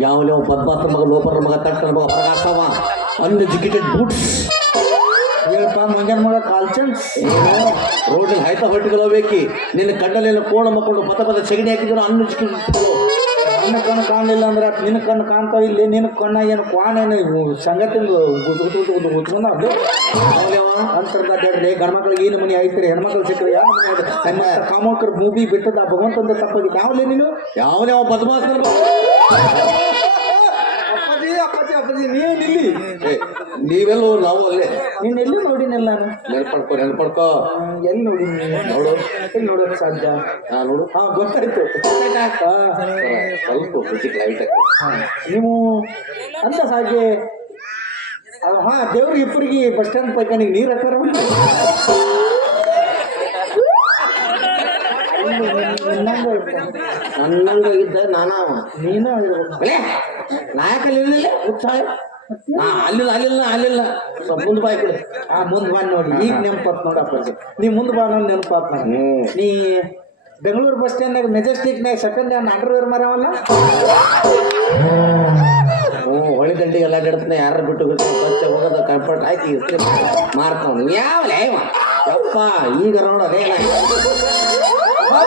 ಯಾವಲೋ ಬದ್ಮಾಸ್ತರ ಮಗ, ಲೋಪರ ಮಗ ತಟ್ಟರ ಮಗ, ಪ್ರಕಾಶವ. ಅನ್ಎಜುಕೇಟೆಡ್ ಬೂಟ್ಸ್ ಹೇಳ್ಪ ಮಾಡೋ ಕಾಲ್ ಕಾಲ್ಚನ್ಸ್ ರೋಡಲ್ಲಿ ಹಾಯ್ತಾ ನಿನ್ನ ಕಣ್ಣಲ್ಲೆಲ್ಲ ಕೋಣ ಮಕ್ಕಳು ಪದ ಪದ ಸೆಗಣಿ ಹಾಕಿದ್ರು ಅನ್ಎಜುಕೇಟೆಡ್ ನನ್ನ ಕಣ್ಣು ಕಾಣಲಿಲ್ಲ ಅಂದ್ರೆ ಅದ್ ನಿನ್ನ ಕಣ್ಣು ಕಾಣ್ತಾವ ಇಲ್ಲಿ ನಿನ್ನ ಕಣ್ಣ ಏನು ಕ್ವಾಣ ಏನು ಸಂಗತಿ ಉತ್ಕೊಂಡ ಅದು ಅಂತರ್ದಾಡ್ರಿ ಏನು ಮನೆ ಐತ್ರಿ ಹೆಣ್ಮಕ್ಳು ಸಿಕ್ಕರೆ ಯಾವ ಮನೆ ಕಾಮೋಕರ್ ಮೂವಿ ಬಿಟ್ಟದ ಭಗವಂತಂದ ತಪ್ಪದಿ ಯಾವಲೇ ನೀನು? ಯಾವ ಯಾವ ಬದ್ಮಾಸ್ತರ? ಅಪ್ಪಾಜಿ ಅಪ್ಪಾಜಿ ಅಪ್ಪಾಜಿ ನೀನು ಇಲ್ಲಿ ನೀವೆಲ್ಲೋ ನಾವು ಅಲ್ಲೇ. ನೀನ್ ಎಲ್ಲಿ ನೋಡಿನಲ್ಲ ನಾನು ನೆನ್ಪಡ್ಕೋ ಎಲ್ಲಿ ನೋಡಿ ನೋಡು. ಎಲ್ಲಿ ನೋಡೋಕೆ ಸಾಧ್ಯ? ಹಾ ನೋಡು. ಹಾ ಗೊತ್ತಾಯ್ತು. ಸ್ವಲ್ಪ ಬುದ್ಧಿ ಲೈಟ್. ನೀವು ಅಂತ ಹಾಗೆ ಹಾ ದೇವ್ರ ಇಬ್ಬರಿಗೆ ಬಸ್ ಸ್ಟ್ಯಾಂಡ್ ಪೈಕಾನಿಗೆ ನೀರು ಹಾಕಾರ ನನ್ನಂಗಾಗಿದ್ದ ನಾನಾವ ನೀನ ನಾಯಕಲ್ಲಿ ಉತ್ಸಾಹ ಅಲ್ಲಿಲ್ಲ ಅಲ್ಲಿಲ್ಲ ಅಲ್ಲಿಲ್ಲ. ಮುಂದ್ ಬಾಯ್ ಕೊಡಿ ಆ ಮುಂದ್ ಬಾ ನೋಡಿ. ಈಗ ನೆನಪತ್ ನೋಡಪ್ಪ ನೀ ಮುಂದ್ ಬಾ ನೋಡಿ ನೆನಪಾತ್ ನೀ ಬೆಂಗಳೂರು ಬಸ್ ಸ್ಟ್ಯಾಂಡ್ನಾಗ ಮೆಜೆಸ್ಟಿಕ್ನಾಗ ಸೆಕೆಂಡ್ ಹ್ಯಾಂಡ್ ಅಂಡರ್ವೇರ್ ಮರವಲ್ಲ? ಹ್ಞೂ ಹೊಳಿ ಎಲ್ಲ ಗಿಡತ್ನ ಯಾರು ಬಿಟ್ಟು ಬಿಟ್ಟು ಸ್ವಚ್ಛ ಹೋಗೋದು ಕಂಫರ್ಟ್. ಹಾಕಿ ಇಸ್ತ್ರಿ ಮಾರ್ತಾವ ಯಾವ ಯಪ್ಪ ಈಗ ನೋಡೋದೇ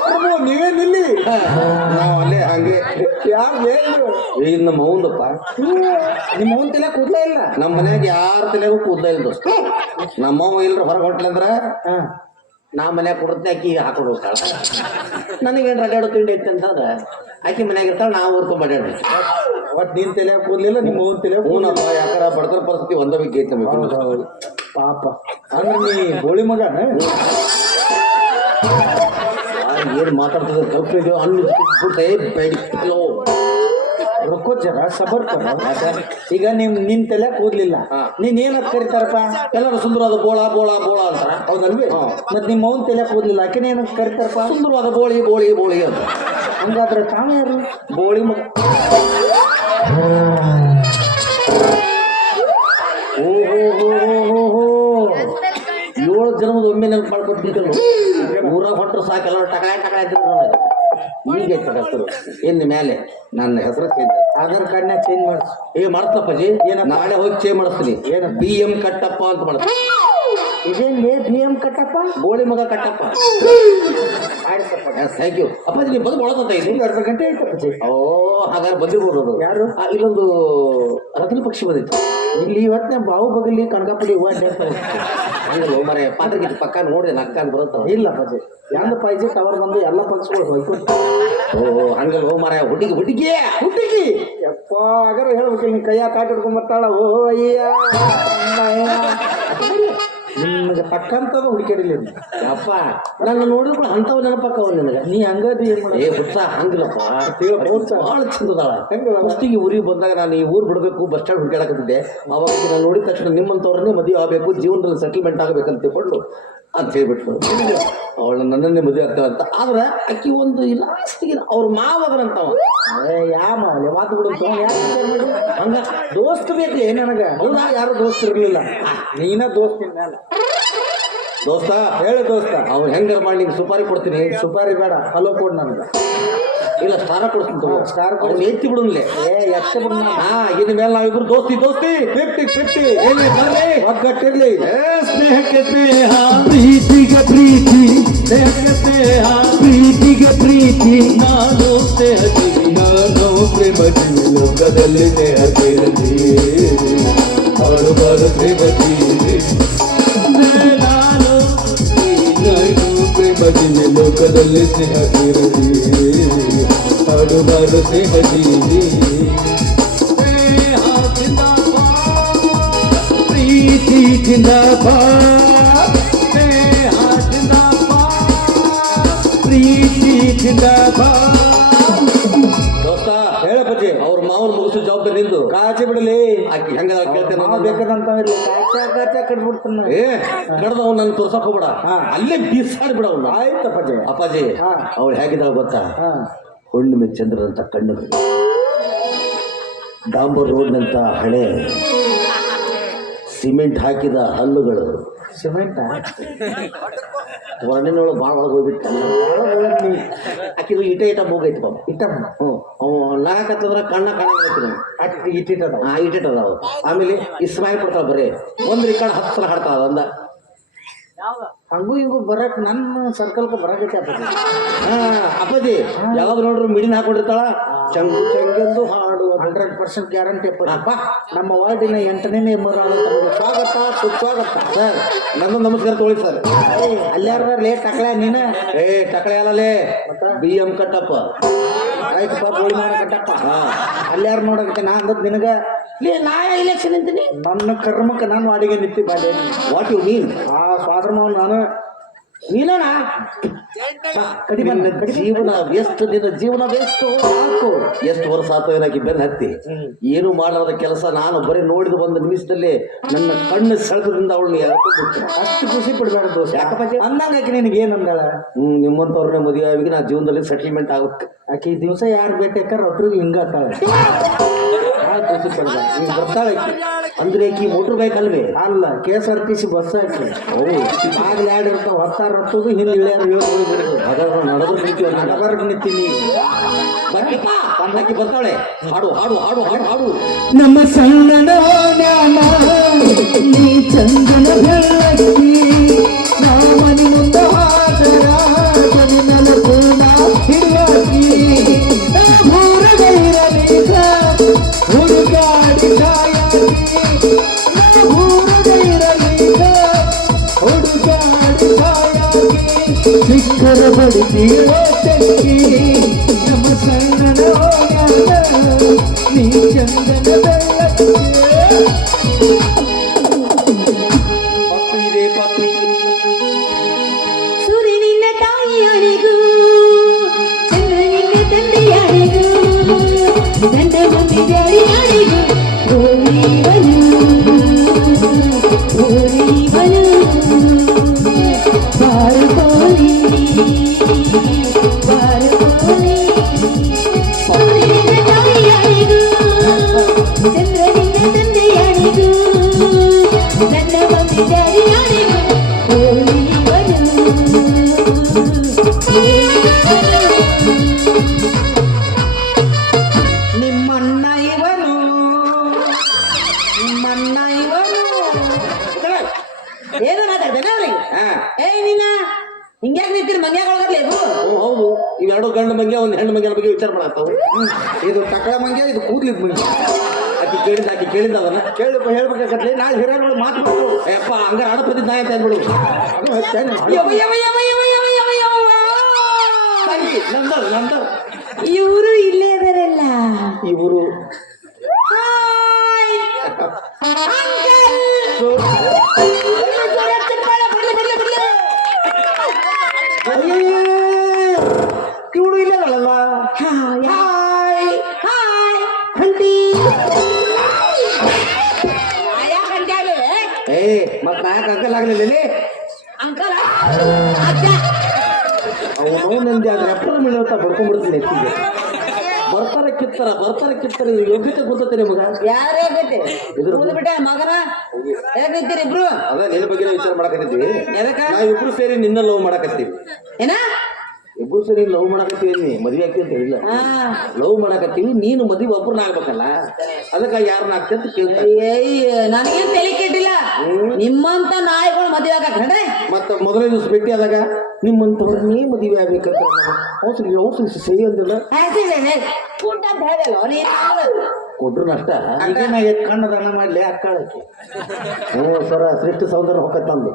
ಪ್ರಭು ನೀವೇ ನಿಲ್ಲಿ. ನಾವು ಅಲ್ಲೇ ಹಂಗೆ. ಯಾರು ಏನು ಈಗ ನಮ್ಮ ನಿಮ್ಮ ಅವನ್ ತಲೆ ಕೂದಲೇ ಇಲ್ಲ. ನಮ್ಮ ಮನ್ಯಾಗ ಯಾರ ತಲೆಗೂ ಕೂದ್ಲ ಇಲ್ಲ ದೋಸ್ತ. ನಮ್ಮವ್ವ ಇಲ್ರ ಹೊರಗೆ ಹೊಂಟ್ಲಂದ್ರ ನಾ ಮನ್ಯಾಗ ಕೊಡುತ್ತೆ ಆಕಿ ಹಾಕೊಂಡು ಹೋಗ್ತಾಳ ನನಗೇನು ಅಡ್ಡಾಡೋ ತಿಂಡಿ ಐತೆ ಅಂತಂದ್ರೆ ಆಕಿ ಮನ್ಯಾಗ ಇರ್ತಾಳೆ ನಾವು ಊರ್ಕೊಂಡು ಅಡ್ಡಾಡ್ಬೇಕು ಒಟ್ ನಿನ್ ತಲೆ ಕೂದಲಿಲ್ಲ ನಿಮ್ಮ ಅವನ್ ತಲೆ ಹೂನಪ್ಪ ಯಾಕಾರ ಬಡತರ ಪರಿಸ್ಥಿತಿ ಒಂದ ಬಗ್ಗೆ ಐತೆ ನಮಗೆ. ಪಾಪ. ಅಂದ್ರೆ ನೀ ಹೋಳಿ ಮಗನ? ಏನು ಮಾತಾಡ್ತಿದ್ರು ಕಲ್ಪಿದ್ದು ಅಲ್ಲಿ ಬಿಟ್ಟೆ ಬೇಡಿ. ರೊಕ್ಕೋ ಜರ ಸಬರ್ ಈಗ ನಿಮ್ ನಿನ್ ತಲೆ ಕೂದ್ಲಿಲ್ಲ. ಹಾ. ನೀನ್ ಏನಂತ ಕರಿತಾರಪ್ಪ? ಎಲ್ಲರೂ ಸುಂದರವಾದ ಬೋಳ ಬೋಳ ಬೋಳ ಅಂತ. ಹೌದಲ್ವಿ? ಹಾ. ಮತ್ ನಿಮ್ಮ ಅವನ್ ತಲೆ ಕೂದ್ಲಿಲ್ಲ. ಆಕೆನ ಏನಂತ ಕರಿತಾರಪ್ಪ? ಸುಂದರವಾದ ಬೋಳಿ ಬೋಳಿ ಬೋಳಿ ಅಂತ. ಹಂಗಾದ್ರೆ ತಾನೇ ಯಾರು ಬೋಳಿ ಮಗ ಓ ಹೋ ಹೋ ಹೋ ಹೋ ಹೋ ಏಳು ಜನ್ಮದ ಒಮ್ಮೆ ನೆನಪು ಊರ ಊರಾಗ ಹೊಟ್ಟರು ಸಾಕು ಎಲ್ಲರೂ ಟಕಾಯ ಟಕಾಯ ಈಗ. ಹೆಸರು ಇನ್ನು ಮೇಲೆ ನನ್ನ ಹೆಸರು ಚೇಂಜ್ ಆಧಾರ್ ಕಾರ್ಡ್ನ ಚೇಂಜ್ ಮಾಡಿಸ್. ಏ ಮಾಡ್ತಪ್ಪಜಿ ಏನ ನಾಳೆ ಹೋಗಿ ಚೇಂಜ್ ಮಾಡಿಸ್ತೀನಿ. ಏನ ಬಿ ಎಂ ಕಟ್ಟಪ್ಪ ಅಂತ ಮಾಡ್ತೀನಿ ಇದೇನ್ ಮೇ ಬಿ ಎಂ ಕಟ್ಟಪ್ಪ? ಬೋಳಿ ಮಗ ಕಟ್ಟಪ್ಪ. ಆಯ್ತಪ್ಪ. ಥ್ಯಾಂಕ್ ಯು ಅಪ್ಪಾಜಿ ನೀವು ಬಂದು ಒಳಗಂತ ಇಲ್ಲಿ ಅರ್ಧ ಗಂಟೆ ಆಯ್ತಪ್ಪ ಜಿ ಓ ಹಾಗಾದ್ರೆ ಬಂದಿರ್ಬೋದು ಯಾರು? ಇಲ್ಲೊಂದು ರತ್ನ ಪಕ್ಷಿ ಬಂದಿತ್ತು. ಇಲ್ಲಿ ಇವತ್ತಿನ ಬಾವು ಬಗಲಿ ಕನಕಪುಡಿ ಹೂವ ಅಡ್ಡಾಡ್ತಾವ ಹಂಗಲ್ಲ ಮರೆ ಪಾತ್ರಗಿಟ್ಟು ಪಕ್ಕ ನೋಡಿದೆ ನಕ್ಕ ಬರುತ್ತ ಇಲ್ಲ ಪಜಿ ಎಂದ ಪೈಜಿ ಟವರ್ ಬಂದು ಎಲ್ಲ ಪಕ್ಷಿಗಳು ಹೋಯ್ತು ಓ ಹಂಗಲ್ಲ ಓ ಮರ ಹುಡುಗಿ ಹುಡುಗಿ ಹುಡುಗಿ ಯಪ್ಪ ಅಗರ ಹೇಳ್ಬೇಕು ಹಿಂಗೆ ಕೈಯ ಕಾಟ್ ಹಿಡ್ಕೊಂಡ್ ಬರ್ತಾಳ. ಓ ಅಯ್ಯ ನಿಮಗೆ ತಕ್ಕಂಥದ್ದು ಹುಡುಕಿಡಿಲ್ಲ ಅಪ್ಪ ನಾನು ನೋಡಿದ್ರು ಅಂಥವು ನೆನಪಕ್ಕವ ನಿನಗೆ. ನೀ ಹಂಗದಿ ಏ ಹುಟ್ಟ ಹಂಗಿಲ್ಲಪ್ಪ. ಭಾಳ ಚಂದದಾಳ ಹೆಂಗದ? ಫಸ್ಟಿಗೆ ಊರಿಗೆ ಬಂದಾಗ ನಾನು ಈ ಊರು ಬಿಡಬೇಕು ಬಸ್ ಸ್ಟ್ಯಾಂಡ್ ಹುಡುಕಾಡಕತ್ತಿದ್ದೆ ಅವಾಗ ನಾನು ನೋಡಿದ ತಕ್ಷಣ ನಿಮ್ಮಂಥವ್ರನ್ನೇ ಮದುವೆ ಆಗಬೇಕು ಜೀವನದಲ್ಲಿ ಸೆಟಲ್ಮೆಂಟ್ ಆಗಬೇಕಂತ ತಿಳ್ಕೊಂಡು ಅಂತ ಹೇಳ್ಬಿಟ್ಟು ಅವಳು ನನ್ನನ್ನೇ ಮದುವೆ ಆಗ್ತಾಳೆ ಅಂತ. ಆದ್ರೆ ಅಕ್ಕಿ ಒಂದು ಲಾಸ್ಟಿಗೆ ಅವ್ರ ಮಾವದ್ರಂತ ಏ, ಯಾ ಮಾವಲೆ ಮಾತು ಬಿಡು ಹಂಗ. ದೋಸ್ತ್ ಬೇಕ್ಲಿ ನನಗ. ಯಾರು ದೋಸ್ತ್ ಇರ್ಲಿಲ್ಲ. ನೀನ ದೋಸ್ತ ದೋಸ್ತ, ಹೇಳು ದೋಸ್ತ. ಅವ್ರು ಹೆಂಗಾರ ಮಾಡಿ ಸುಪಾರಿ ಕೊಡ್ತೀನಿ. ಸುಪಾರಿ ಬೇಡ. ಹಲೋ ಕೊಡ್ ನನಗ. ಇಲ್ಲ ಸ್ಟಾರ ಕೊಡ್ತೀನಿ ತಗೋ. ಹಾ, ಸ್ಟಾರ್ ಕೊಡು. ಅವ್ನು ಎತ್ತಿ ಬಿಡುನ್ಲೆ ಏ ಎಷ್ಟ ಬಿಡ ಹಾ ಇನ್ನು ಮೇಲೆ ನಾವಿಬ್ರು ದೋಸ್ತಿ ದೋಸ್ತಿ. Fifty fifty. ಏನೇ ಬರ್ಲಿ ಒಗ್ಗಟ್ಟಿರ್ಲಿ. ಏ, ಸ್ನೇಹಕ್ಕೆ ಸ್ನೇಹ ಪ್ರೀತಿಗೆ ಪ್ರೀತಿ. ಸ್ನೇಹಕ್ಕೆ ಸ್ನೇಹ ಪ್ರೀತಿಗೆ ಪ್ರೀತಿ. ನಾನು ಸ್ನೇಹ ಜೀವಿ ನಾನು ಪ್ರೇಮ ಜೀವಿ ಲೋಕದಲ್ಲಿ ಸ್ನೇಹ ಸೇರಲಿ ಹಾಡು ಬಾರು ಪ್ರೇಮ ಜೀವಿ ನಾನು ನೀನು ಪ್ರೇಮ ಜೀವಿ ಲೋಕದಲ್ಲಿ ಸ್ನೇಹ ಸೇರಲಿ ಹಾಡು ಸಿಹಿ ಪ್ರೀತಿ ಪ್ರೀತಿ ಅವ್ರ ಮಾವನ ಮುಗಿಸೋ ಜವಾಬ್ದಾರಿ ನಿಂದು. ಕಾಚಿ ಬಿಡಲಿ. ಆಕಿ ಹೆಂಗ ಕೇಳ್ತೇನೆ ಬೇಕಾದಂತ ಕಟ್ಬಿಡ್ತಾನ. ಏ ತೋರ್ಸಕ್ ಹೋಗ್ಬೇಡ. ಹಾ. ಅಲ್ಲೇ ಬಿಸಾಡ್ಬಿಡ ಅವ್ನು. ಅವ್ನ ಅಪ್ಪಾಜಿ ಅಪ್ಪಾಜಿ ಅವ್ಳು ಹೇಗಿದ್ದಾವ ಹೇಗಿದ್ದಾಳ ಗೊತ್ತಾ? ಹಾ. ಹುಣ್ಣಿಮೆ ಚಂದ್ರನಂತ ಕಣ್ಣುಗಳು. ಡಾಂಬರ್ ರೋಡ್ನಂತ ಹಣೆ. ಸಿಮೆಂಟ್ ಹಾಕಿದ ಹಲ್ಲುಗಳು. ಸಿಮೆಂಟ್? ವರ್ಣಿನೊಳಗೆ ಭಾಳ ಒಳಗೆ ಹೋಗ್ಬಿಟ್ಟು. ಆಕಿದು ಇಟ ಇಟ ಮೂಗೈತಿ ಪಾಪ. ಇಟ್ಟ ಹ್ಞೂ. ಅವ ನಾಗತ್ತಂದ್ರೆ ಕಣ್ಣ ಕಾಣಬೇಕು ಅಟ್ ಇಟ್ಟಿಟ್ಟದ. ಆ ಇಟ್ಟಿಟ್ಟದ ಆಮೇಲೆ ಇಸ್ಮಾಯಿ ಕೊಡ್ತಾವ ಬರೀ. ಒಂದು ರಿಕಾರ್ಡ್ ಹತ್ತು ಸಲ ಹಾಡ್ತಾವ ಅಂದ. ಹಂಗೂ ಹಿಂಗೂ ಬರಕ್ ನನ್ನ ಸರ್ಕಲ್ಗೆ ಬರಕೈತೆ ಅಪ್ಪದಿ ಹಾ. ಯಾವಾಗ ನೋಡ್ರು ಮಿಡಿನ ಹಾಕೊಂಡಿರ್ತಾಳ? ಚಂಗು ಚಂಗೆಂದು ಹಾಡು ಹಂಡ್ರೆಡ್ ಪರ್ಸೆಂಟ್ ಗ್ಯಾರಂಟಿ ಅಪ್ಪ ನಮ್ಮ ವಾರ್ಡಿನ ಎಂಟನೇ ತಮಗೆ ಸ್ವಾಗತ ಸುಸ್ವಾಗತ. ಸರ್ ನನ್ನ ನಮಸ್ಕಾರ ತೊಗೊಳಿ ಸರ್. ಅಲ್ಲಾರ ಲೇಟ್ ಟಕಳೆ ನೀನ? ಏ ಟಕಳೆ ಅಲ್ಲಲೇ ಬಿ ಎಂ ಕಟ್ಟಪ್ಪ. ಆಯ್ತಪ್ಪ ಗೋಳಿ ಮಾಡ ಕಟ್ಟಪ್ಪ. ಹಾ. ಅಲ್ಲಾರ ನೋಡಕತ್ತೆ ನಾ ಅಂದದ್ ನಿನಗ ಲೇ ನಾ ಇಲೆಕ್ಷನ್ ಅಂತೀನಿ? ನನ್ನ ಕರ್ಮಕ್ಕೆ ನಾನು ಅಡಿಗೆ ನಿಂತಿ ಬಾಲೆ ವಾಟ್ ಯು ಮೀನ್ ಆ ಸ್ವಾಧರ್ಮ ನಾನು ನೀನಣ್ಣ? ಕಡಿಮೆ ಜೀವನ ಎಷ್ಟು ದಿನ ಜೀವನ ಎಷ್ಟು ಸಾಕು. ಎಷ್ಟು ವರ್ಷ ಆತು ಏನಾಗಿ ಬೆನ್ನ ಹತ್ತಿ? ಏನು ಮಾಡಲಾದ ಕೆಲಸ ನಾನು ಬರೀ ನೋಡಿದ ಒಂದು ನಿಮಿಷದಲ್ಲಿ ನನ್ನ ಕಣ್ಣು ಸೆಳೆದ್ರಿಂದ ಅವಳು ಅಷ್ಟು ಖುಷಿ ಪಡ್ಬಾರ್ದು. ದೋಸ್ತ ಯಾಕಪ್ಪಾಜಿ? ಅಂದಂಗ ಆಕೆ ನಿನಗೆ ಏನು ಹ್ಮ್ ನಿಮ್ಮಂತವ್ರನ್ನ ಮದುವೆ ಆಗಿ ನಾ ಜೀವನದಲ್ಲಿ ಸೆಟಲ್ಮೆಂಟ್ ಆಗುತ್ತೆ ಆಕೆ ಈ ದಿವಸ ಯಾರು ಹಾಕಾರ ಒಬ್ರಿಗೆ ಹಿಂಗ ಭಾಳ ಖುಷಿ ಪಡ್ದ ಈಗ ಬರ್ತಾಳೆ ಅಂದ್ರೆ ಈ ಮೋಟರ್ ಬೈಕ್ ಅಲ್ವೇ? ಅಲ್ಲ K S R T C bus ಹಾಕಿ ಆಗ್ಲಿ ಎರಡು ಇರ್ತಾವ ಹತ್ತಾರು ಹತ್ತದು ಹಿಂದೆ ಇಳ್ಯಾರ ನಿಂತೀನಿ. ಬರ್ತಾಳೆ ಹಾಡು ಹಾಡು ಹಾಡು ಹಾಡು ಹಾಡು. ನಮ್ಮ ಸಣ್ಣನ ನೀ ಚಂದನ ಬೆಳಕಿ ಮುಂದ ಬಡಿಸಿ ತೆಕ್ಕಿ ನಮ್ಮ ಸಣ್ಣನ ನೀ ಚಂದನ ಬೆಳಕಿ ಇದು ಟಕಳ ಮಂಗೆ ಇದು ಕೂದ್ಲಿದ್ ಮಂಗೆ ಅತಿ ಕೇಳಿದ ಆಕಿ ಕೇಳಿದ ಅದನ್ನ ಕೇಳಿ ಹೇಳ್ಬೇಕಾಗತ್ಲೆ ನಾ ಹಿರಿಯರು ಮಾತು ಯಪ್ಪ ಹಂಗಾರ ಹಣ ಪ್ರತಿ ನಾಯ ಅಂತ ಅಂದ್ಬಿಡು. ಅದು ನಂದರ್ ನಂದರ್ ಇವರು ಇಲ್ಲೇ ಅದರಲ್ಲ ಇವರು. ಅಂಕಲ್. ಅಂಕಲ್? ಅವನು ನಂದಿ ಆದ್ರೆ ಎಪ್ಪರ ಮೇಲೆ ಅಂತ ಬಡ್ಕೊಂಡ್ಬಿಡ್ತೀನಿ ಎತ್ತಿಗೆ. ಬರ್ತಾರ ಕಿತ್ತರ ಬರ್ತಾರ ಕಿತ್ತರ ಇದು ಯೋಗ್ಯತೆ ಗೊತ್ತೈತೆ ನಿಮಗ? ಯಾರು ಹೇಗೈತಿ ಇದ್ರ- ಮುಂದೆ ಬಿಟ್ಟ ಮಗನ? ಹೇಗಿದ್ದೀರಿ ಇಬ್ರು? ಅದ ನಿನ್ನ ಬಗ್ಗೆ ವಿಚಾರ ಮಾಡಕತ್ತಿದ್ವಿ. ಇಬ್ರು ಸೇರಿ ನಿನ್ನ ಲವ್ ಮಾಡಕತ್ತೀವಿ. ಏನ? ಇಬ್ರು ಸೇರಿ ಲವ್ ಮಾಡಕತ್ತೀವಿ ನೀ ಮದ್ವೆ ಆಗ್ತೀವಿ ಅಂತ ಹೇಳಿಲ್ಲ. ಲವ್ ಮಾಡಕತ್ತೀವಿ ನೀನು ಮದುವೆ ಒಬ್ರನ್ನ ಆಗ್ಬೇಕಲ್ಲ. ಅದಕ್ಕೆ ಯಾರನ್ನ ಆಗ್ತಿ ಅಂತ ಕೇಳ್ತಾ ನನಗೇನ್ ತಲೆ ಕೆಟ್ಟಿಲ್ಲ. ನಿಮ್ಮಂತ ನಾಯಿಗಳು ಮದ್ವೆ ಆಗಕ್ ನಡ್ರಿ. ಮತ್ತ ಮೊದಲನೇ ದಿವಸ ಭೇಟಿ ಆದಾಗ ನಿಮ್ಮಂತವ್ರನ್ನೇ ಮದುವೆ ಆಗ್ಬೇಕಂತ ಔಷಧಿ ಔಷಧಿ ಸಹಿ ಅಂದಿಲ್ಲ ಕೊಟ್ರು ನಷ್ಟ. ಈಗೇನಾಗೈತೆ ಕಣ್ಣು ದಣ ಮಾಡ್ಲಿ ಅಕ್ಕಾಳಕ್ಕೆ ಹ್ಞೂ ಸರ ಸೃಷ್ಟಿ ಸೌಂದರ್ಯ ಹೊಕ್ಕತ್ತಂದು.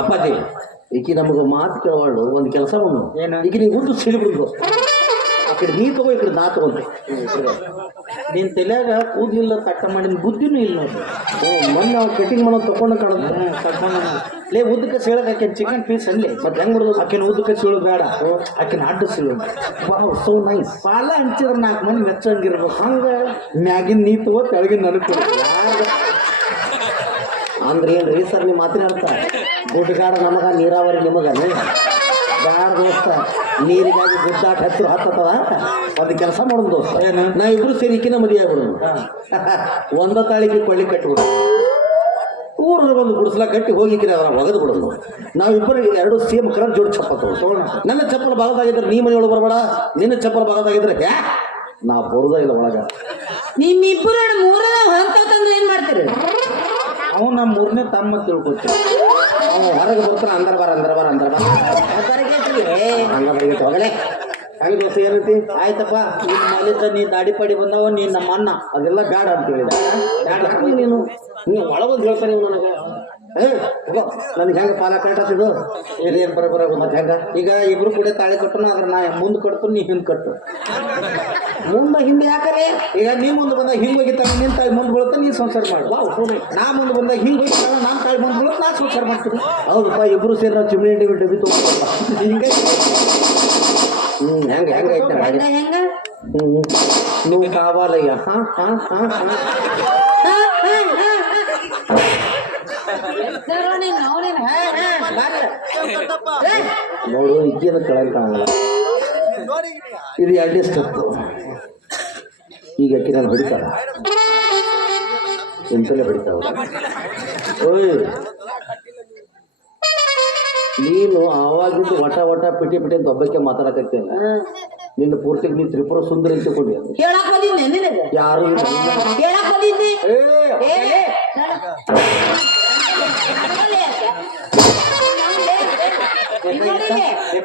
ಅಪ್ಪಾಜಿ ಈಕಿ ನಮಗೆ ಮಾತು ಕೇಳವಾಳು ಒಂದು ಕೆಲಸ ಮಾಡು. ಏನು? ಈಗ ನೀವು ಉದ್ದು ಸಿಡಿಬಿಡ್ದು ಆ ಕಡೆ ನೀ ತಗೋ ಈ ಕಡೆ ನಾ ತಗೊಂಡೆ ನೀನು ತಲೆಯಾಗ ಕೂದಲಿಲ್ಲ ತಟ್ಟ ಮಾಡಿನ ಬುದ್ಧಿನೂ ಇಲ್ಲ ಓ ಮೊನ್ನೆ ಅವ್ನು ಕಟಿಂಗ್ ಮಾಡೋ ತಗೊಂಡು ತಟ್ಟ ಲೇ ಉದ್ದಕ್ಕೆ ಸೀಳಕ್ ಆಕಿನ ಚಿಕನ್ ಪೀಸ್ ಅಲ್ಲಿ ಮತ್ತೆ ಹೆಂಗ್ ಮಾಡೋದು ಆಕಿನ ಉದ್ದಕ್ಕೆ ಸೀಳು ಬೇಡ. ಆಕಿನ ಅಡ್ಡ ಸೀಳು. ವಾವ್ ಸೋ ನೈಸ್ ಸಾಲ ಹಂಚಿದ್ರೆ ನಾಲ್ಕು ಮಂದಿ ಮೆಚ್ಚಂಗಿರ್ಬೇಕು ಹಂಗ ಮ್ಯಾಗಿನ ನೀ ತಗೋ ತೆಳಗಿನ ನನಗೆ ಯಾರ್ಗ ರೀ ಏನ್ರಿ ಸರ್ ನೀವು ಮಾತಿನ ಅರ್ಥ? ಗುಡ್ಡಗಾಡ ನಮಗ ನೀರಾವರಿ ನಿಮಗ ಯಾರ ದೋಸ್ತ ನೀರಿಗಾಗಿ ಗುಡ್ಡಾಟ ಹತ್ತಿರ ಹತ್ತದ ಒಂದು ಕೆಲಸ ಮಾಡೋದು ದೋಸ್ತ. ಏನು? ನಾ ಇಬ್ರು ಸೇರಿಕಿನ ಮದುವೆ ಆಗ್ಬಿಡೋಣ. ಒಂದ ತಾಳಿಗೆ ಕೊಳ್ಳಿ ಕಟ್ಟಿಬಿಡು. ಊರಲ್ಲಿ ಒಂದು ಗುಡಿಸ್ಲ ಕಟ್ಟಿ ಹೋಗಿಕ್ಕಿರಿ ಅದನ್ನ ಒಗೆದು ಬಿಡೋದು ನಾವಿಬ್ಬರು ಎರಡು ಸೇಮ್ ಕಲರ್ ಜೋಡಿ ಚಪ್ಪಲ್ ತಗೊಳ್ಳೋಣ ನನ್ನ ಚಪ್ಪಲ್ ಭಾಗದಾಗಿದ್ರೆ ನೀ ಮನೆಯೊಳಗೆ ಬರಬೇಡ ನಿನ್ನ ಚಪ್ಪಲ್ ಭಾಗದಾಗಿದ್ರೆ ಹ್ಯಾ ನಾ ಬರುದಾಗಿಲ್ಲ ಇಲ್ಲ ಒಳಗ. ನಿಮ್ಮಿಬ್ಬರು ಮೂರನೇ ಹಂತ ತಂದ್ರೆ ಏನ್ ಮಾಡ್ತೀರಿ? ಅವನು ನಮ್ಮ ಮೂರನೇ ತಮ್ಮ ತಿಳ್ಕೊತೀವಿ. ಅವ್ನು ಹೊರಗೆ ಬರ್ತಾನೆ ಅಂದರ ಬಾರ ಅಂದರ ಬಾರ ಅಂದರ ಬಾರ. ಹಂಗ ಹೋಗಲೇ ಹಂಗೆ ದೋಸ್ತ ಏನೈತಿ ಆಯ್ತಪ್ಪ ನಿನ್ನ ಮಲಿತ ನೀ ದಾಡಿ ಪಾಡಿ ಬಂದವ ನೀನ್ ನಮ್ಮ ಅಣ್ಣ. ಅದೆಲ್ಲ ಬ್ಯಾಡ ಅಂತ ಹೇಳಿದ. ಬ್ಯಾಡ. ನೀನು? ನೀವು ಒಳಗೊಂದು ಹೇಳ್ತಾನೆ ನೀವು ನನಗೆ. ನನಗೆ ಹೆಂಗೆ ಪಾಲ ಕಟ್ಟತ್ತಿದ್ದು ಏನು ಏನು ಬರ ಬರ ಮತ್ತೆ ಹೆಂಗ? ಈಗ ಇಬ್ರು ಕೂಡ ತಾಳಿ ಕಟ್ಟನು ಆದ್ರೆ ನಾ ಮುಂದೆ ಕಟ್ತು ನೀ ಹಿಂದೆ ಕಟ್ಟು. ಮುಂದೆ ಹಿಂದೆ ಯಾಕರೆ? ಈಗ ನೀ ಮುಂದೆ ಬಂದಾಗ ಹಿಂಗೆ ತಾಳಿ ನಿನ್ ತಾಳಿ ಮುಂದೆ ಬೀಳುತ್ತೆ ನೀ ಸಂಸಾರ ಮಾಡಿ. ಬಾ ನಾ ಮುಂದೆ ಬಂದಾಗ ಹಿಂಗೆ ಹೋಗಿತ್ತಾಗ ನಾನು ತಾಯಿ ಮುಂದೆ ಬೀಳುತ್ತೆ ನಾ ಸಂಸಾರ ಮಾಡ್ತೀನಿ. ಹೌದಪ್ಪ ಇಬ್ರು ಸೇರಿ ನಾವು ಚಿಮಣಿ ಹಿಂಡಿ ಡಬ್ಬಿ ತೊಗೊಂಡು ಹಿಂಗೆ? ಹ್ಞೂ ಹೆಂಗೆ ಹೆಂಗೆ ಐತೆ ಹೆಂಗ ಹೆಂಗ? ಹ್ಞೂ ನೀವು ಕಾವಾಲಯ್ಯ. ಹಾಂ ಹಾಂ ಹಾ, ಹಾ, ಹಾ, ಹಾ. ಎದ್ದಾರೋ ನೀನು, ಅವ್ನೇನು? ಹಾ, ಹಾ, ಬಾರ್ಲ. ಏ, ನೋಡು ಈಗೇನು ಕೆಳಗೆ ಕಾಣಲ್ಲ ಇದು ಎರಡೇ ಸ್ಟೆಪ್ ಈಗ ಆಕಿ ನಾನು ಹೊಡಿತಾಳ. ಎಂತಲೇ ಹೊಡಿತಾವ ಓಯ್. ನೀನು ಆವಾಗಿದ್ದು ವಟ ವಟ ಪಿಟಿ ಪಿಟಿ ಅಂತ ಒಬ್ಬಕ್ಕೆ ಮಾತಾಡಕತ್ತೇನ ನಿನ್ನ ಪೂರ್ತಿ ನೀ ತ್ರಿಪುರ ಸುಂದರ ಅಂತ ನಿನಗೆ? ಯಾರು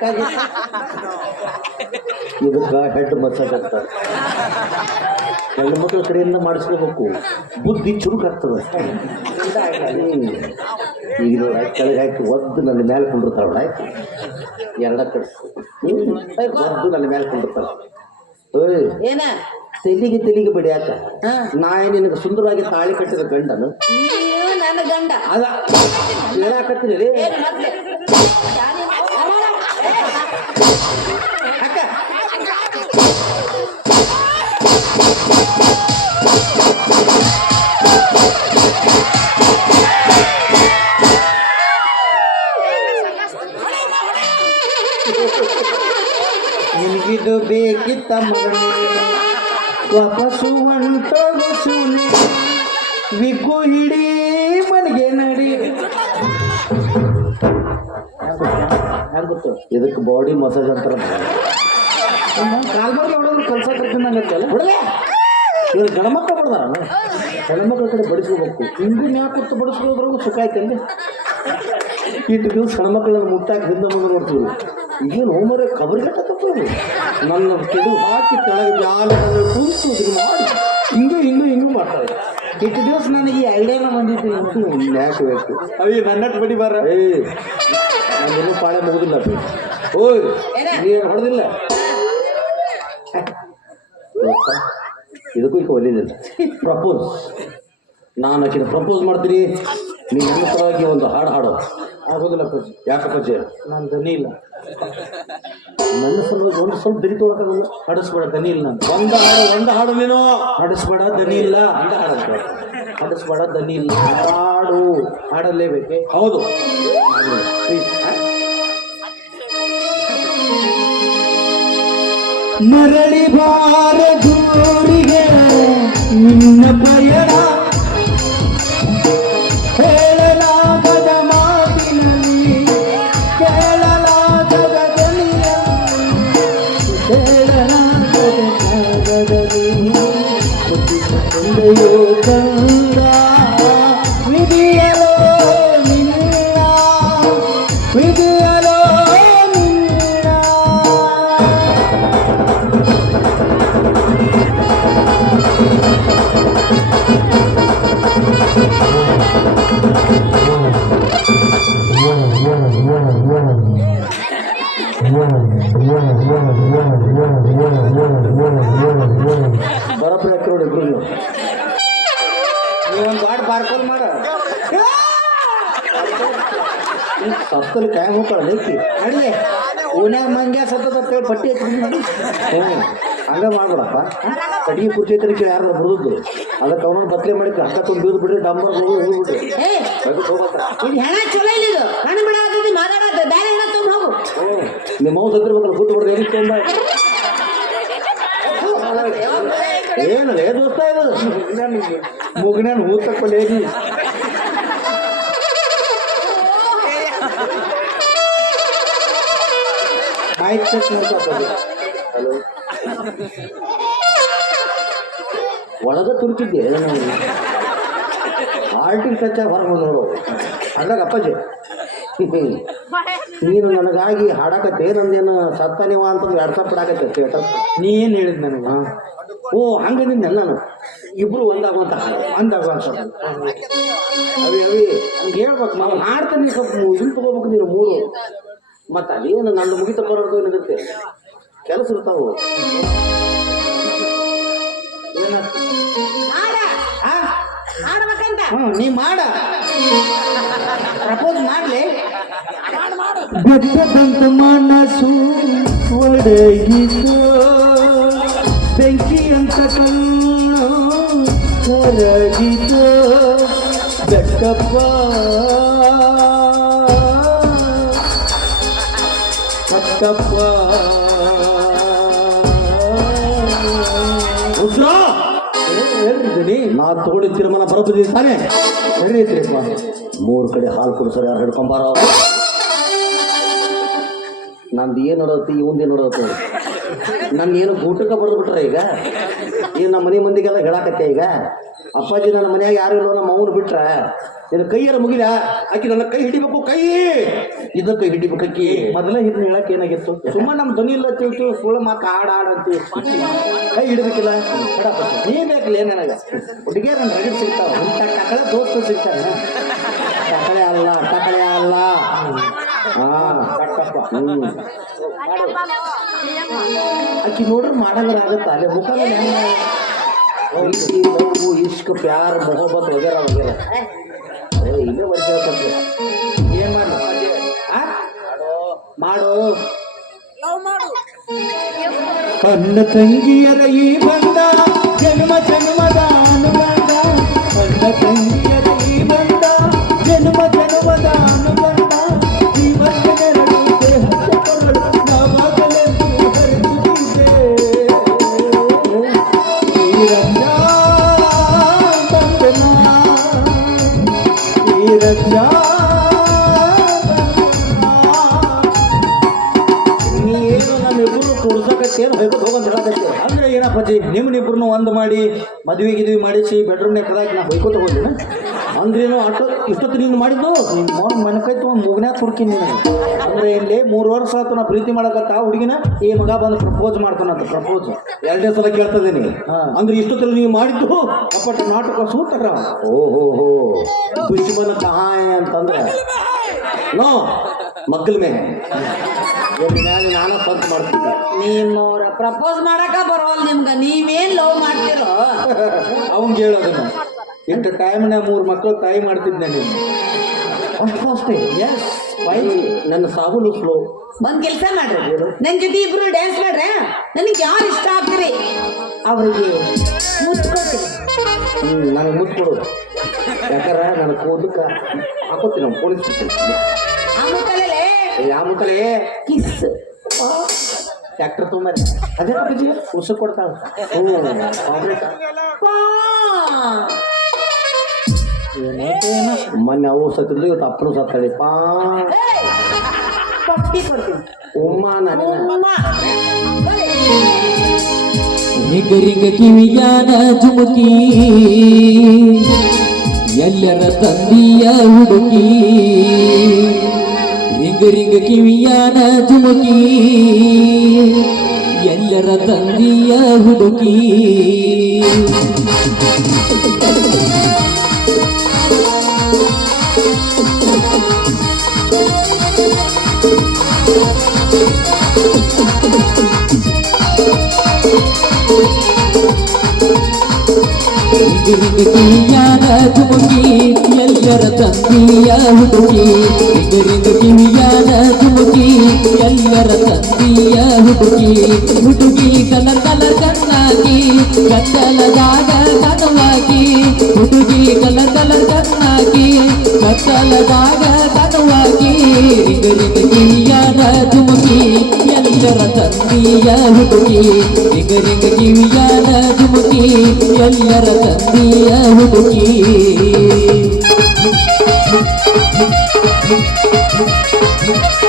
ಇದಕ್ಕೆ ಹೆಡ್ ಮಸಾಜ್ ಅಂತ ಹೆಣ್ಣು ಮಕ್ಕಳ ಕಡೆಯಿಂದ ಮಾಡಿಸ್ಕೋಬೇಕು. ಬುದ್ಧಿ ಚುರುಕಾಗ್ತದೆ. ಈಗ ನೋಡಿ ಆಯ್ತು ಕೆಳಗೆ ಹಾಕಿ ಒದ್ದು ನನ್ನ ಮೇಲೆ ಕುಂಡಿರ್ತಾಳ ಆಯ್ತು. ಎರಡ ಹ್ಮ್. ಒದ್ದು ನನ್ನ ಮೇಲೆ ಕುಂಡಿರ್ತಾಳ ಓಯ್ ಏನ? ತೆಲಿಗೆ ತೆಲಿಗೆ ಬಡಿಯಾಕ. ಹಾ. ನಾ ಏನ್ ನಿನಗೆ ಸುಂದರವಾಗಿ ತಾಳಿ ಕಟ್ಟಿದ ಗಂಡನು. ನನ್ನ ಗಂಡ. ಅದ ಹೇಳಾಕತ್ತೀನಿ ರೀ ಏನ್ ಮತ್ತೆ ಯಾರಿನ? ಅಕ್ಕ ನಿನಗಿದು ಬೇಕಿತ್ತ ಮಗನೇ ವಾಪಸ್ಸು ಹೊಂಟೋಗು ಸುನಿ. ವಿಗ್ಗು ಹಿಡಿ ಹೆಂಗುತ್ತು ಇದಕ್ಕೆ ಬಾಡಿ ಮಸಾಜ್ ಅಂತಾರ ಕಾಲ್ಬಾರ್ಗೆ ಹೊಡೆದ್ರು ಕೆಲಸ ಕರ್ಕೊಂಡಂಗತ್ತಲ್ಲ ಬಿಡಲೆ? ಇವ್ರು ಗಣಮಕ್ಕಳು ಬಡ್ದಾರ ಹೆಣ್ಮಕ್ಳ ಕಡೆ ಬಡಿಸ್ಕೋಬೇಕು. ಹಿಂಗೂ ನ್ಯಾಕ್ ಕೂತು ಬಡಿಸ್ಕೋದ್ರಾಗೂ ಸುಖ ಐತಲ್ಲಿ ಇಟ್ಟು ದಿವಸ ಹೆಣ್ಮಕ್ಳನ್ನ ಮುಟ್ಟಾಕಿ ಹಿಂದೆ ಮುಂದೆ ನೋಡ್ತೀವಿ ಈಗೇನು ಹೋಮರೆ ಕಬರಿ ಕಟ್ಟ ತಪ್ಪು ನನ್ನ ಕೆಡು ಹಾಕಿ ಕೆಳಗೆ ಮ್ಯಾಲೆ ಕುಂತು ಇದನ್ನ ಮಾಡಿ. ಹಿಂಗೂ ಹಿಂಗೂ ಹಿಂಗೂ ಮಾಡ್ತಾರೆ. ಇಟ್ಟು ದಿವಸ ನನಗೆ ಈ ಐಡಿಯಾನ ಬಂದಿತ್ತು. ಅಂತೂ ನ್ಯಾಕ್ ಬೇಕು. ಅಯ್ಯ ನನ್ನ ಬಡಿ ಬಾರ. ಏ ನಂದಿನ್ನೂ ಪಾಳೆ ಮುಗುದಿಲ್ಲ. ಓಯ್ ನೀನು ಹೊಡೆದಿಲ್ಲ? ಇದಕ್ಕೂ ಈಗ ಒಲಿಲಿಲ್ಲ ಪ್ರಪೋಸ್ ನಾನು ಆಕಿನ ಪ್ರಪೋಸ್ ಮಾಡ್ತೀನಿ. ನೀವು ನನ್ನ ಪರವಾಗಿ ಒಂದು ಹಾಡು ಹಾಡು. ಆಗೋದಿಲ್ಲ ಪ್ರಜೆ ಯಾಕೆ ಪ್ರಜೆ ನಾನು ಧನಿ ಇಲ್ಲ. ನನ್ನ ಸಲುವಾಗಿ ಒಂದು ಸ್ವಲ್ಪ ದನಿ ತೊಗೊಳಕ್ಕಾಗಲ್ಲ. ಹಡಿಸ್ಬೇಡ ಧನಿ ಇಲ್ಲ ನಾನು. ಒಂದು ಹಾಡು ಒಂದು ಹಾಡು ನೀನು. ಹಡಿಸ್ಬೇಡ ದನಿ ಇಲ್ಲ. ಅಂತ ಹಾಡು ಹಾಡಿಸ್ಬೇಡ ದನಿ ಇಲ್ಲ. ಹಾಡು. ಹಾಡಲೇಬೇಕೆ. ಹೌದು. ಪ್ಲೀಸ್ ಮರಳಿ ಬಾರ ನಿನ್ನ ಪಯಣ ನೀವೊಂದು ದೊಡ್ಡ ಬಾರ್ಕೋಲ್ ಮಾಡ. ಸತ್ತಲ್ಲಿ ಕಾಯ ಹೋಗ್ತಾಳ ನೇಕಿ ಅಡಿಗೆ ಓನ್ಯಾಗ ಮಂಗ್ಯ ಸತ್ತದ ಅಂತೇಳಿ ಪಟ್ಟಿ ಹಚ್ಚಿ ನೋಡಿ. ಹ್ಞೂ ಹಂಗ ಮಾಡ್ಬಿಡಪ್ಪ. ಕಡಿಗೆ ಕುರ್ಚಿ ತನಿಖೆ ಯಾರು ಬರುದು ಅದಕ್ಕೆ ಅವನನ್ನ ಬತ್ಲೆ ಮಾಡಿ ಹಕ್ಕ ತುಂಬ ಬೀದ್ ಬಿಡ್ರಿ ಡಂಬರ್ ಹೋಗಿ ಹೋಗ್ಬೇಕ. ಇದು ಹೆಣ ಚಲೋ ಇಲ್ಲ ಇದು. ಕಣ್ಣು ಬಿಡಾಕತ್ತಿ ಮಾತಾಡತ್ತೆ ಬೇರೆ ಹೆಣ ತುಂಬ ಹೋಗು. ನಿಮ್ಮ ಮೌಸ್ ಹತ್ತಿರ್ಬೇಕಲ್ಲ ಕೂತು ಬಿಡ್ರಿ ಎದಕ್ಕೆ ತೊಂಬ ಏನು ಏ ದೋಸ್ತ ಇದು? ಮುಗಿನ ಊತಕ್ಕೊಲೇದಿ ಮೈಕ್ ಚೆಕ್ ಮಾಡ್ಕೊಳ್ತದೆ ಹಲೋ ಒಳಗ ತುರ್ತಿದ್ದೆ ಆಲ್ಟಿಂಗ್ ಟಚ್ ಹೊರಗೆ ನೋಡು. ಅಂದಾಗ ಅಪ್ಪಾಜಿ. ನೀನು ನನಗಾಗಿ ಹಾಡಾಕತ್ತೆ, ನಂದೇನು ಸತ್ತ ನೀವ ಅಂತಂದು ಎರಡು ಥಿಯೇಟರ್ ನೀ ಏನು ಹೇಳಿದ್ ನನಗೆ? ಓ ಹಂಗೆ ನಿನ್ನೆ ನಾನು ಇಬ್ರು ಒಂದಾಗುವಂತ ಅಂದಾಗುವಂತ ಅಂದಾಗ ಅವಿ ಅವಿ ಹಂಗೆ ಹೇಳ್ಬೇಕು. ನಾವು ಹಾಡ್ತೀನಿ ಸ್ವಲ್ಪ ಇದನ್ನ ತಗೋಬೇಕು ನೀನು ಮೂರು. ಮತ್ತೆ ಅದೇನು ನಂದು ಮುಗಿತ ಬರೋದು ಏನಿರುತ್ತೆ? ಕೆಲಸ ಇರ್ತಾವು. ಹ್ಞೂ ನೀ ಮಾಡ. ಪ್ರಪೋಸ್ ಮಾಡ್ಲಿ. ಬೆಟ್ಟದಂತ ಮನಸ್ಸು ಒಡಗಿತು ಬೆಂಕಿ ಕರಗಿತು ಬೆಟ್ಟಪ್ಪ ಅಕ್ಕಪ್ಪ ಹೇಳ್ತಿದ್ದೀನಿ ನಾ? ತಗೊಂಡಿ ತೀರ್ಮಾನ ಬರೋದಿಲ್ಲ ತಾನೇ? ಸರಿ ಐತ್ರಿಪ್ಪ ಮೂರು ಕಡೆ ಹಾಲು ಕುಡಿಸೋರು ಯಾರು ಹಿಡ್ಕೊಂಬಾರ? ನಂದು ಏನು ನಡೋತಿ ಇವಂದು ಏನು ನೋಡತ್ತೆ ನನ್ನ ಏನು ಊಟಕ್ಕೆ ಬಡ್ದು ಬಿಟ್ರೆ ಈಗ? ಏನು ನಮ್ಮ ಮನೆ ಮಂದಿಗೆಲ್ಲ ಹೇಳಾಕತ್ತೆ ಈಗ? ಅಪ್ಪಾಜಿ ನನ್ನ ಮನ್ಯಾಗ ಯಾರು ಇಲ್ಲೋ ನಮ್ಮ ಅವನು ಬಿಟ್ರ ಇದು ಕೈಯರ ಮುಗಿಲ ಆಕಿ ನನ್ನ ಕೈ ಹಿಡಿಬೇಕು ಕೈ! ಇದಕ್ಕೆ ಕೈ ಹಿಡಿಬೇಕು ಅಕ್ಕಿ ಮೊದಲೇ ಇದನ್ನ ಹೇಳಕ್ ಏನಾಗಿತ್ತು? ಸುಮ್ಮನೆ ನಮ್ಮ ಧ್ವನಿ ಇಲ್ಲ ತಿಳ್ತು ಸುಳ್ಳು ಮಾತು ಹಾಡು ಹಾಡು ಅಂತೀವಿ ಕೈ ಹಿಡಬೇಕಿಲ್ಲ? ನೀ ಬೇಕಲ್ಲ ನನಗೆ? ಹುಡುಗಿಯರ್ ನನ್ನ ರಗಡ್ ಸಿಗ್ತಾವ. ಇಂಥ ಕಕಳೆ ದೋಸ್ತ ಸಿಗ್ತಾನೆ ಟಕಳೆ ಅಲ್ಲ ಟಕಳೆ ಅಲ್ಲ. ಹಾ ಕಟ್ಟಪ್ಪ ಆಕಿ ನೋಡ್ರಿ ಮಾಡಂಗ್ರ ಆಗುತ್ತಾ? ಅಲ್ಲೇ ಮುಖ ಲವ್ ಇಷ್ಕ್ ಪ್ಯಾರ್ ಮೊಹಬ್ಬತ್ ವಗೇರ ವಗೇರ ಏ ಇಲ್ಲೇ ವರ್ಷ ಮಾಡ್ಲಿ ಮಾಡು. ಕಣ್ಣ ತಂಗಿಯರ ಈ ಏನು ತೋರ್ಸಕತ್ತೇನು ಹೋಗೋದು ಹೇಳಕತ್ತೆ ಅಂದ್ರೆ ಏನಪ್ಪಾಜಿ ನಿಮ್ಮನ್ನಿಬ್ರು ಒಂದು ಮಾಡಿ ಮದುವೆ ಗಿದ್ವಿ ಮಾಡಿಸಿ ಬೆಡ್ರೂಮ್ನಾಗ ಕದಾಕಿ ನಾ ಬೈಕೋ ಹೋಗಿನ ಅಂದ್ರೇನು ಅಷ್ಟು ಇಷ್ಟೊತ್ತು ನೀನು ಮಾಡಿದ್ದು ನಿಮ್ಮ ಮನೆ ಮನಕೈ ತೊಗೊಂಡು ಮುಗ್ನ್ಯಾಗ ತುರ್ಕಿ ನೀನು. ಅಂದ್ರೆ ಇಲ್ಲಿ ಮೂರು ವರ್ಷ ಆತು ನಾ ಪ್ರೀತಿ ಮಾಡಕತ್ತ ಆ ಹುಡುಗಿನ ಈ ಮಗ ಬಂದು ಪ್ರಪೋಸ್ ಮಾಡ್ತಾನಂತ ಪ್ರಪೋಸ್ ಎರಡನೇ ಸಲ ಕೇಳ್ತದೇನಿ ಹಾ. ಅಂದ್ರೆ ಇಷ್ಟೊತ್ತಲ್ಲಿ ನೀವು ಮಾಡಿದ್ದು? ಅಪ್ಪಟ್ಟು ನಾಟಕ ಸೂತ್ರ ಓಹೋ ಹೋ ದುಶ್ಮನ ಕಹಾಯ ಅಂತಂದ್ರೆ. ನೋ ಮಕ್ಕಳ ಮೇಲೆ. ನಾನು ನಾನ ಸ್ವಂತ ಮಾಡ್ತೀನಿ. ನಿಮ್ಮವ್ರ ಪ್ರಪೋಸ್ ಮಾಡಕ ಬರೋಲ್ಲ ನಿಮ್ಗ ನೀವೇನ್ ಲವ್ ಮಾಡ್ತಿರೋ? ಅವ್ನ್ ಹೇಳೋದನ್ನ ಎಂಟು ಟೈಮ್ನಾಗ ಮೂರು ಮಕ್ಕಳು ತಾಯಿ ಮಾಡ್ತಿದ್ದೆ ನೀನು. ಅಷ್ಟು ಅಷ್ಟೇ. ಎಸ್ ನನ್ನ ಸಾವು ನಿಲ್ಲು ಬಂದ್ ಕೆಲ್ಸ ಮಾಡ್ರಿ. ನನ್ ಜೊತೆ ಇಬ್ರು ಡ್ಯಾನ್ಸ್ ಮಾಡ್ರ? ನನಗೆ ಯಾರು ಇಷ್ಟ ಆಗ್ತೀರಿ? ಅವ್ರಿಗೆ ಮುತ್ಕೊಡ್ರಿ ಹ್ಮ್ ನನಗೆ ಮುದ್ದು ಕೊಡು ಯಾಕಂದ್ರೆ ನನ್ನ ಕೂದಕ್ಕೆ ಹಾಕೋತೀನಿ ನಾವು ಪೊಲೀಸ್ ಆ ಮುತ್ತಲೇ ಯಾವ ಮುತ್ತಲೇ? ಕಿಸ್ ಟ್ಯಾಕ್ಟರ್ ತೊಗೊಂಬರ್ರಿ. ಅದೇ ಉಸು ಹ್ಞೂ ಕಾಂಗ್ರೆಸ್ ಮೊನ್ನೆ ಅವು ಸತ್ತಿದ್ಲು ಇವತ್ತು ಅಪ್ಪನು ಸತ್ತಳಿಪ್ಪ ಪಟ್ಟಿ ಕೊಡ್ತೀನಿ. ಉಮ್ಮ ಉಮ್ಮ. ನಿಗರಿಗ ಕಿವಿಯಾನ ಜುಮುಕಿ ಎಲ್ಲರ ತಂದಿಯ ಹುಡುಕಿ ನಿಗರಿಗ ಕಿವಿಯಾನ ಜುಮುಕಿ ಎಲ್ಲರ ತಂದಿಯ ಹುಡುಕಿ. ಹಿಗರಿಗ ತುಮುಕಿ ಎಲ್ಲರ ತಂದಿಯ ಹುಡುಗಿ? ಎಗರಿದು ಕಿವಿಯಾದ ಜುಮುಕಿ ಎಲ್ಲರ ತಂದಿಯ ಹುಡುಗಿ? ಹುಡುಗಿ ತಲ ತಲ ಕಣ್ಣಾಗಿ ಕತ್ತಲದಾಗ ತನವಾಗಿ ಹುಡುಗಿ ತಲ ತಲ ಕಣ್ಣಾಗಿ ಕತ್ತಲದಾಗ ತನವಾಗಿ ಹಿಗರಿಗ ಎಲ್ಲರ ತಂದಿಯ ಹುಡುಗಿ. ರಾಣಿಯರ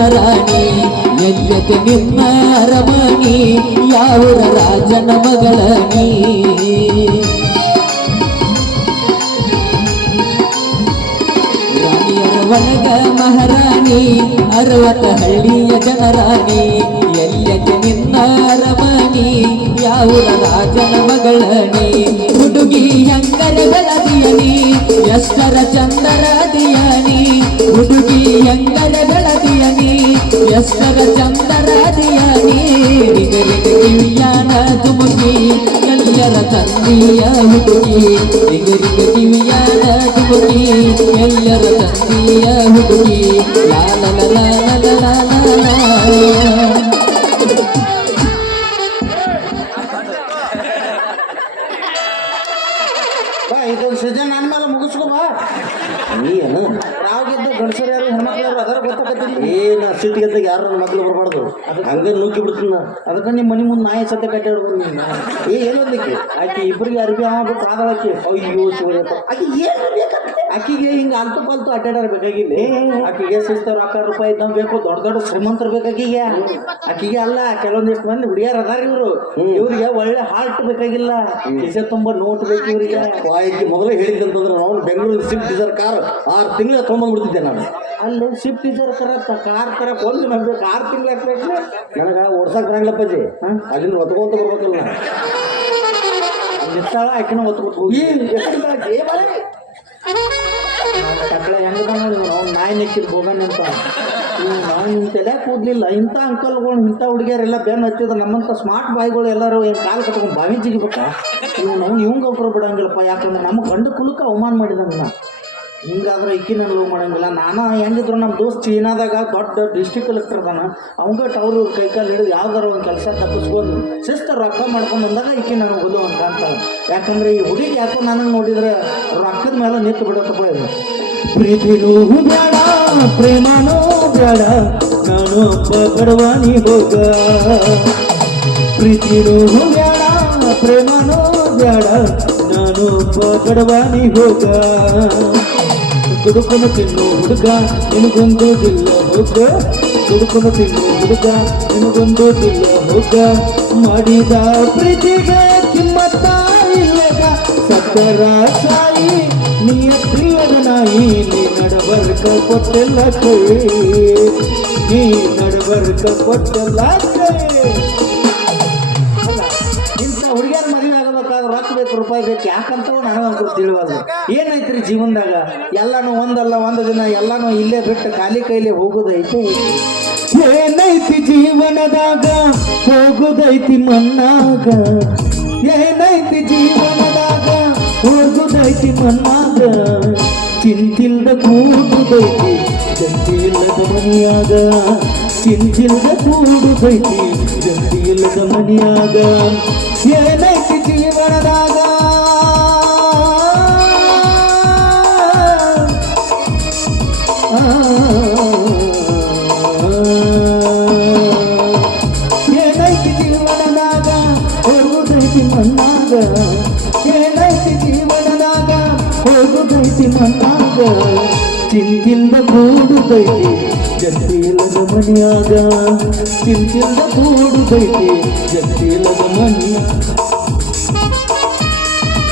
ಜನರಾಣಿ ಎಲ್ಲಕ್ಕೆ ನಿಮ್ಮ ಅರಮಣಿ ಯಾವರ ರಾಜನ ಮಗಳ ನೀ ಒಳಗ ಮಹಾರಾಣಿ ಅರವತ್ತ ಹಳ್ಳಿಯ ಜನರಾಣಿ ಎಲ್ಲಕ್ಕೆ ನಿನ್ನ ಅರಮಣಿ ಯಾವರ ರಾಜನ ಮಗಳಣಿ ಹುಡುಗಿ ಹೆಂಗರ ಬಲದಿಯನಿ ಎಷ್ಟರ ಚಂದರ ದಿಯನಿ ಹುಡುಗಿ ಹೆಂಗರ ಬೆಳದಿಯನಿ ಎಷ್ಟರ ಚಂದರ ದಿಯನಿ ನಿಗರಿಗ ಕಿವಿಯಾನ ತುಮುಕಿ ಎಲ್ಲರ ತಂದಿಯ ಹುಡುಗಿ ನಿಗರಿಗ ಕಿವಿಯಾನ ತುಮುಕಿ ಎಲ್ಲರ ತಂದಿಯ ಹುಡುಗಿ ಇದೊಂದು ಬಾ. ನೀ ಏನು? ¿Qué ಸಿಟ್ಟಿಗೆ ಏನ ಬರಬಾರ್ದು ಯಾರು ನನ್ನ ಮಕ್ಳು ಬರ್ಬಾರ್ದು? ಹಂಗ ನುಗ್ಗಿ ಬಿಡ್ತೀನಿ ಅದಕ್ಕೆ ನಿಮ್ಮ ಮನೆ ಮುಂದೆ ನಾಯಿ ಕಟ್ಟಾಡ್ಬೋದು ನೀನು. ಏ ಏನೋದಕ್ಕೆ ಆಕಿ ಇಬ್ಬರಿಗೆ ಅರ್ಬಿ ಹಾಕ್ಬಿಟ್ಟು ಬಿಟ್ಟು ಆದಳಾಕಿ ಅಯ್ಯೋ ಶಿವರಪ್ಪ ಆಕಿ ಏನು ಬೇಕಂತೆ ಆಕಿಗೆ ಹಿಂಗೆ ಅಲ್ತು ಪಲ್ತು ಅಡ್ಡಾಡಾರ ಬೇಕಾಗಿಲ್ಲ. ಆಕಿಗೆ ಸಿಸ್ತಾರ ರೊಕ್ಕ ರೂಪಾಯಿ ಇದ್ದಂಗೆ ಬೇಕು ದೊಡ್ಡ ದೊಡ್ಡ ಶ್ರೀಮಂತರು ಬೇಕಾಗಿಗೆ ಆಕಿಗೆ ಅಲ್ಲ ಕೆಲವೊಂದಿಷ್ಟು ಮಂದಿ ಹುಡುಗಿಯರ್ ಅದಾರ ಇವರು. ಇವ್ರಿಗೆ ಒಳ್ಳೆ ಹಾರ್ಟ್ ಬೇಕಾಗಿಲ್ಲ. ಕಿಸೆ ತುಂಬ ನೋಟ್ ಬೇಕು ಇವರಿಗೆ. ಆಯ್ಕೆ ಮೊದಲೇ ಹೇಳಿದ್ದಂತಂದ್ರೆ ನಾವು ಬೆಂಗಳೂರು ಸ್ವಿಫ್ಟ್ ಡಿಸೈರ್ ಕಾರ್ ಆರು ತಿಂಗಳ ತೊಗೊಂಡ್ಬಿಡ್ತಿದ್ದೆ ನಾನು. ಅಲ್ಲಿ ಶಿಫ್ಟ್ ಟೀಚರ್ ಕಾರ್ ತರ ಒಂದು ನಂಬೇಕು ಕಾರ್ ತಿಂಗಳು ಹಾಕ್ಬೇಕು. ನನಗೆ ಓಡ್ಸಕ್ ಬರಂಗಿಲ್ಲಪ್ಪಾಜಿ ಅಲ್ಲಿಂದ ಒತ್ಕೊಂತ ಬರ್ಬೇಕಲ್ಲ. ನಿತ್ತಾಳ ಆಕಿನ ಹೊತ್ಕೊಟ್ಟು ಹೋಗಿ. ಹೆಂಗೆ ನೋಡಿ ಅವ್ನು ನಾಯಿ ನೆಕ್ಕಿದ್ ಹೋಗಣ ಅಂತ. ನಾವು ನಿಮ್ಮ ತಲೆ ಕೂದ್ಲಿಲ್ಲ. ಇಂಥ ಅಂಕಲ್ಗಳು ಇಂಥ ಹುಡುಗಿಯರೆಲ್ಲ ಬೆನ್ನು ಹತ್ತಿದ್ರು ನಮ್ಮಂಥ ಸ್ಮಾರ್ಟ್ ಬಾಯ್ಗಳು ಎಲ್ಲರೂ ಏನು ಕಾಲು ಕಟ್ಕೊಂಡು ಬಾವಿ ಜಿಗಿಬೇಕಾ? ಇವ್ ನಾವು ಇವಂಗ ಒಬ್ಬರು ಬಿಡಂಗಿಲ್ಲಪ್ಪ. ಯಾಕಂದ್ರೆ ನಮ್ಮ ಗಂಡು ಕುಲಕ್ಕೆ ಅವಮಾನ ಮಾಡಿದಂಗ ಹಿಂಗಾದ್ರೆ ಇಕ್ಕಿ ನಾನು ಲವ್ ಮಾಡಂಗಿಲ್ಲ. ನಾನು ಹೆಂಗಿದ್ರು ನಮ್ಮ ದೋಸ್ತ್ ಚೀನಾದಾಗ ದೊಡ್ಡ ಡಿಸ್ಟ್ರಿಕ್ಟ್ ಕಲೆಕ್ಟರ್ ಅದಾನ. ಅವಂಗ ಅವರು ಕೈ ಕಾಲು ಹಿಡಿದು ಯಾವ್ದಾರ ಒಂದು ಕೆಲಸ ತಪ್ಪಿಸ್ಕೊಂಡು ಶಿಸ್ತ ರೊಕ್ಕ ಮಾಡ್ಕೊಂಡು ಬಂದಾಗ ಇಕ್ಕಿ ನನಗೆ ಓದು ಅಂತ ಅಂತಾಳೆ. ಯಾಕಂದ್ರೆ ಈ ಹುಡುಗಿ ಯಾಕೋ ನನಗೆ ನೋಡಿದ್ರೆ ರೊಕ್ಕದ ಮೇಲೆ ನಿಂತು ಬಿಡತ್ತಪ್ಪ ಇದು ಪ್ರೀತಿನೂ ಬೇಡ, ಪ್ರೇಮನೂ ಬೇಡ ನಾನು ಬಡವಾನಿ ಹೋಗ. ಪ್ರೀತಿನೂ ಬೇಡ, ಪ್ರೇಮನೂ ಬೇಡ ನಾನು ಬಡವಾನಿ ಹೋಗ. ದುಡುಕನು ತಿನ್ನು ಹುಡುಗ, ನಿನಗೊಂದು ದಿಲ್ಲ ಹೋಗ. ದುಡುಕನು ತಿನ್ನು ಹುಡುಗ, ನಿನಗೊಂದು ದಿಲ್ಲ ಹೋಗ. ಮಾಡಿದ ಪ್ರೀತಿಗೆ ಕಿಮ್ಮತ್ತ ಇಲ್ಲದ ಸತ್ತರ ಸಾಯಿ ನಿಯತ್ತಿಲ್ಲದ ನಾಯಿ, ನೀ ನಡಬರ್ಕ ಕೊಟ್ಟೆಲ್ಲ ಕೈ ನೀ ನಡಬರ್ಕ ಕೊಟ್ಟೆಲ್ಲ ನಾನು ಅಂತ ನನಗಂತೂ ತಿಳಿವಲ್ಲ ಏನೈತ್ರಿ ಜೀವನದಾಗ? ಎಲ್ಲಾನು ಒಂದಲ್ಲ, ಒಂದು ದಿನ ಎಲ್ಲಾನು ಇಲ್ಲೇ ಬಿಟ್ಟು ಖಾಲಿ ಕೈಲಿ ಹೋಗೋದೈತಿ? ಏನೈತಿ ಜೀವನದಾಗ? ಹೋಗುದೈತಿ ಮನ್ನಾಗ ಏನೈತಿ ಜೀವನದಾಗ? ಹೋಗುದೈತಿ ಮನ್ನಾಗ ಚಿಂತಿಲ್ದ ಕೂಡುದೈತಿ ಜಂತಿಲ್ಲದ ಮನಿಯಾಗ. ಚಿಂತಿಲ್ದ ಕೂಡುದೈತಿ ಜಂತಿಲ್ಲದ ಮನಿಯಾಗ. ಕೂಡುದೈತಿ ಜಂತಿಲ್ಲದ ಮನಿಯಾಗ ಚಿಂತಿಲ್ದ ಕೂಡುದೈತಿ ಜಂತಿಲ್ಲದ ಮನಿಯಾಗ